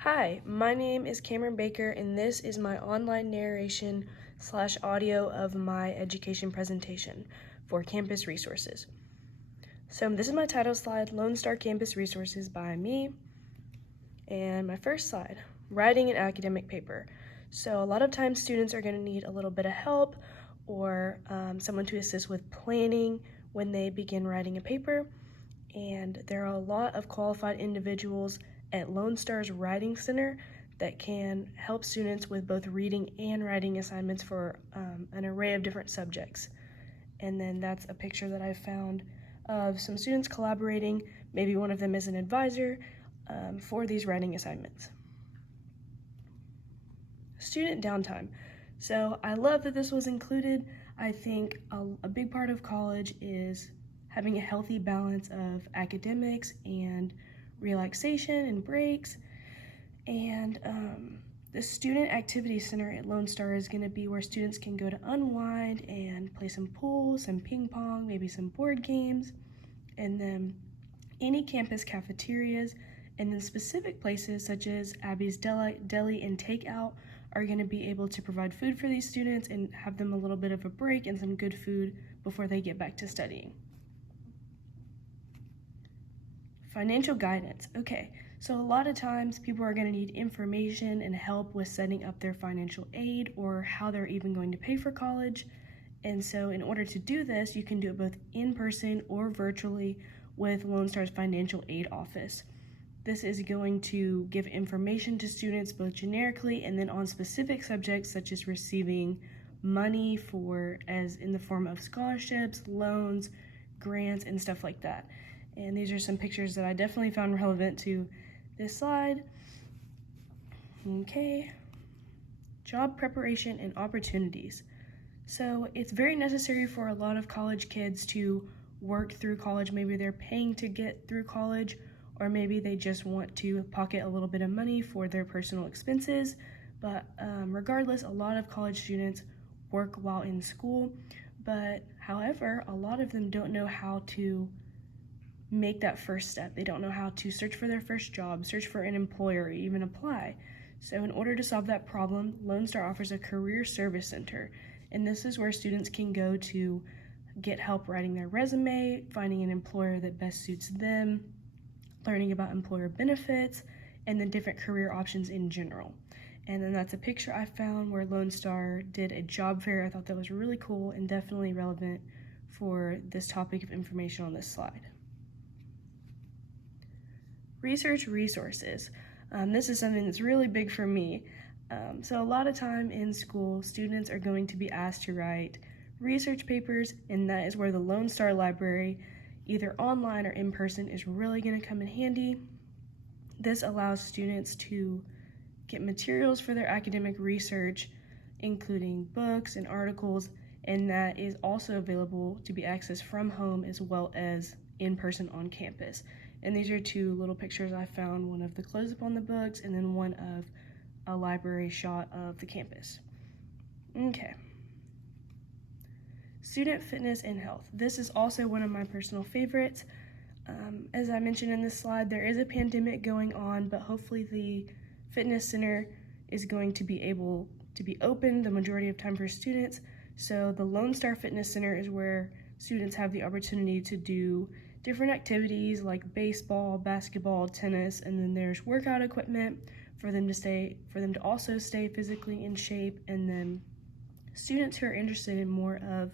Hi, my name is Cameron Baker, and this is my online narration / audio of my education presentation for Campus Resources. So this is my title slide, Lone Star Campus Resources by me. And my first slide, writing an academic paper. So a lot of times students are going to need a little bit of help or someone to assist with planning when they begin writing a paper. And there are a lot of qualified individuals at Lone Star's Writing Center that can help students with both reading and writing assignments for an array of different subjects. And then that's a picture that I found of some students collaborating, maybe one of them is an advisor, for these writing assignments. Student downtime. So I love that this was included. I think a big part of college is having a healthy balance of academics and relaxation and breaks. And the Student Activity Center at Lone Star is going to be where students can go to unwind and play some pool, some ping pong, maybe some board games. And then any campus cafeterias and then specific places such as Abby's Deli and Takeout are going to be able to provide food for these students and have them a little bit of a break and some good food before they get back to studying. Financial guidance. Okay, so a lot of times people are going to need information and help with setting up their financial aid or how they're even going to pay for college. And so in order to do this, you can do it both in person or virtually with Lone Star's Financial Aid Office. This is going to give information to students both generically and then on specific subjects such as receiving money as in the form of scholarships, loans, grants, and stuff like that. And these are some pictures that I definitely found relevant to this slide. Okay, job preparation and opportunities. So it's very necessary for a lot of college kids to work through college. Maybe they're paying to get through college, or maybe they just want to pocket a little bit of money for their personal expenses. But regardless, a lot of college students work while in school. But however, a lot of them don't know how to make that first step. They don't know how to search for their first job, search for an employer, or even apply. So in order to solve that problem, Lone Star offers a career service center. And this is where students can go to get help writing their resume, finding an employer that best suits them, learning about employer benefits, and then different career options in general. And then that's a picture I found where Lone Star did a job fair. I thought that was really cool and definitely relevant for this topic of information on this slide. Research resources. This is something that's really big for me. So a lot of time in school, students are going to be asked to write research papers, and that is where the Lone Star Library, either online or in person, is really going to come in handy. This allows students to get materials for their academic research, including books and articles, and that is also available to be accessed from home as well as in person on campus. And these are two little pictures I found, one of the close-up on the books and then one of a library shot of the campus. Okay. Student fitness and health. This is also one of my personal favorites. As I mentioned in this slide, there is a pandemic going on, but hopefully the fitness center is going to be able to be open the majority of time for students. So the Lone Star Fitness Center is where students have the opportunity to do different activities like baseball, basketball, tennis, and then there's workout equipment for them to also stay physically in shape. And then students who are interested in more of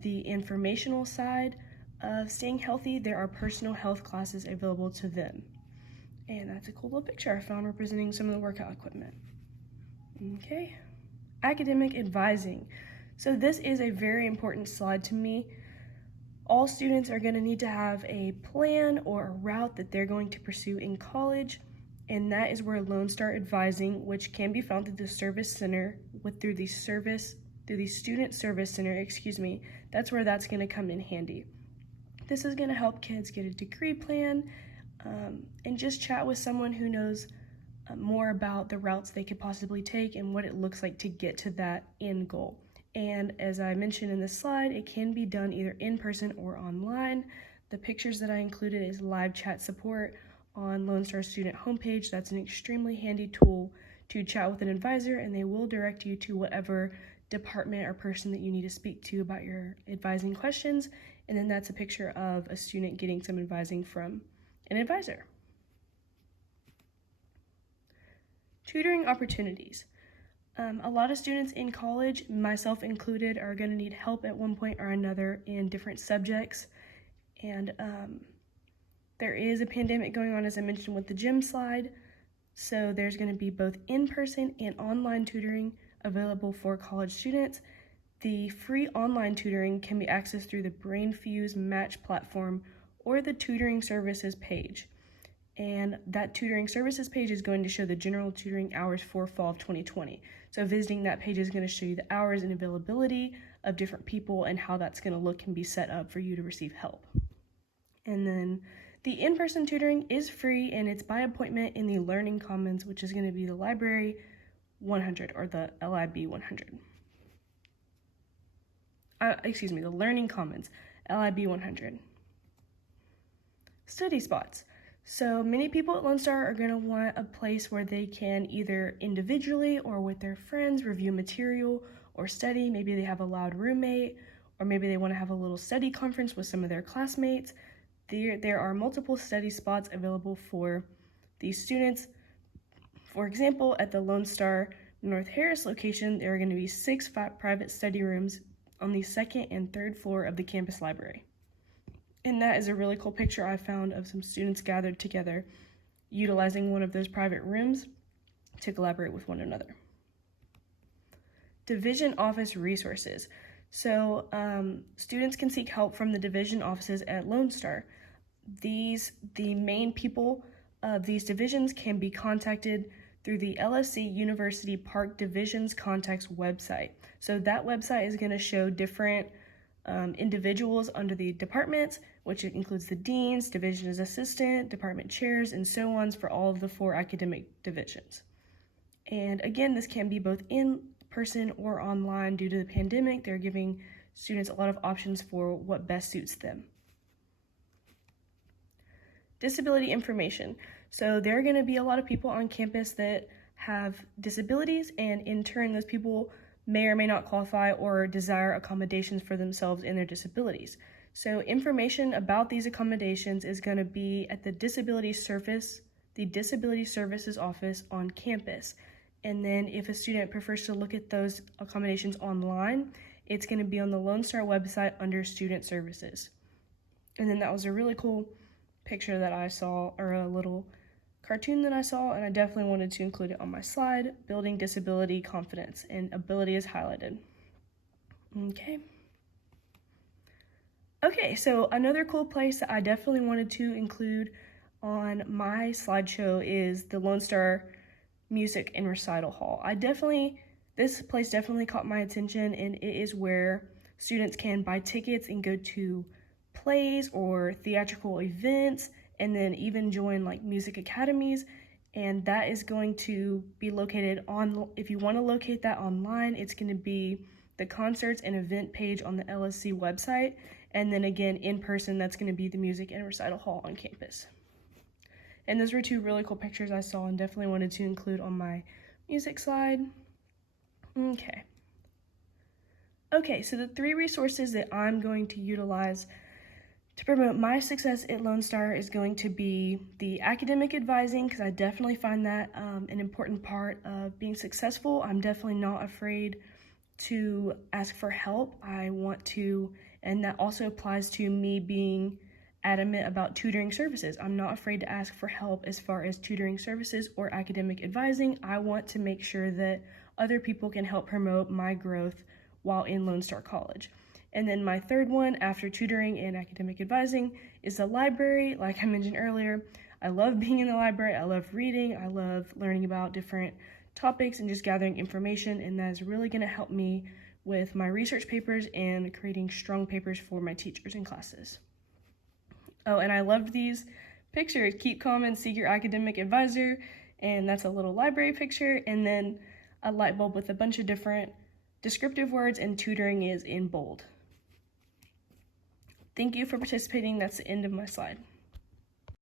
the informational side of staying healthy, there are personal health classes available to them. And that's a cool little picture I found representing some of the workout equipment. Okay, academic advising. So this is a very important slide to me. All students are going to need to have a plan or a route that they're going to pursue in college, and that is where Lone Star Advising, which can be found through the service center, through the student service center, that's where that's going to come in handy. This is going to help kids get a degree plan and just chat with someone who knows more about the routes they could possibly take and what it looks like to get to that end goal. And as I mentioned in this slide, it can be done either in person or online. The pictures that I included is live chat support on Lone Star student homepage. That's an extremely handy tool to chat with an advisor, and they will direct you to whatever department or person that you need to speak to about your advising questions. And then that's a picture of a student getting some advising from an advisor. Tutoring opportunities. A lot of students in college, myself included, are going to need help at one point or another in different subjects. And there is a pandemic going on, as I mentioned with the gym slide. So there's going to be both in-person and online tutoring available for college students. The free online tutoring can be accessed through the BrainFuse Match platform or the tutoring services page. And that tutoring services page is going to show the general tutoring hours for fall of 2020. So visiting that page is going to show you the hours and availability of different people and how that's going to look and be set up for you to receive help. And then the in-person tutoring is free, and it's by appointment in the Learning Commons, which is going to be the Library 100 or the LIB 100. The Learning Commons, LIB 100. Study spots. So many people at Lone Star are going to want a place where they can either individually or with their friends review material or study. Maybe they have a loud roommate, or maybe they want to have a little study conference with some of their classmates. There are multiple study spots available for these students. For example, at the Lone Star North Harris location, there are going to be 6 private study rooms on the second and third floor of the campus library. And that is a really cool picture I found of some students gathered together utilizing one of those private rooms to collaborate with one another. Division office resources. So students can seek help from the division offices at Lone Star. The main people of these divisions can be contacted through the LSC University Park Divisions Contacts website. So that website is going to show different individuals under the departments, which includes the deans, division assistant, department chairs, and so on for all of the 4 academic divisions. And again, this can be both in person or online. Due to the pandemic, they're giving students a lot of options for what best suits them. Disability information. So there are going to be a lot of people on campus that have disabilities, and in turn, those people may or may not qualify or desire accommodations for themselves and their disabilities. So information about these accommodations is going to be at the Disability Services office on campus. And then if a student prefers to look at those accommodations online, it's going to be on the Lone Star website under Student Services. And then that was a really cool picture that I saw, or a little cartoon that I saw, and I definitely wanted to include it on my slide. Building disability confidence, and ability is highlighted. Okay, so another cool place that I definitely wanted to include on my slideshow is the Lone Star Music and Recital Hall. This place definitely caught my attention, and it is where students can buy tickets and go to plays or theatrical events, and then even join like music academies. And that is going to be located on, if you want to locate that online, it's going to be the concerts and event page on the LSC website. And then again, in person, that's going to be the Music and Recital Hall on campus. And those were 2 really cool pictures I saw and definitely wanted to include on my music slide. Okay, so the 3 resources that I'm going to utilize to promote my success at Lone Star is going to be the academic advising, because I definitely find that an important part of being successful. I'm definitely not afraid to ask for help. I want to, and that also applies to me being adamant about tutoring services. I'm not afraid to ask for help as far as tutoring services or academic advising. I want to make sure that other people can help promote my growth while in Lone Star College. And then my 3rd one after tutoring and academic advising is the library. Like I mentioned earlier, I love being in the library. I love reading. I love learning about different topics and just gathering information. And that is really going to help me with my research papers and creating strong papers for my teachers and classes. Oh, and I loved these pictures. Keep calm and seek your academic advisor. And that's a little library picture. And then a light bulb with a bunch of different descriptive words, and tutoring is in bold. Thank you for participating. That's the end of my slide.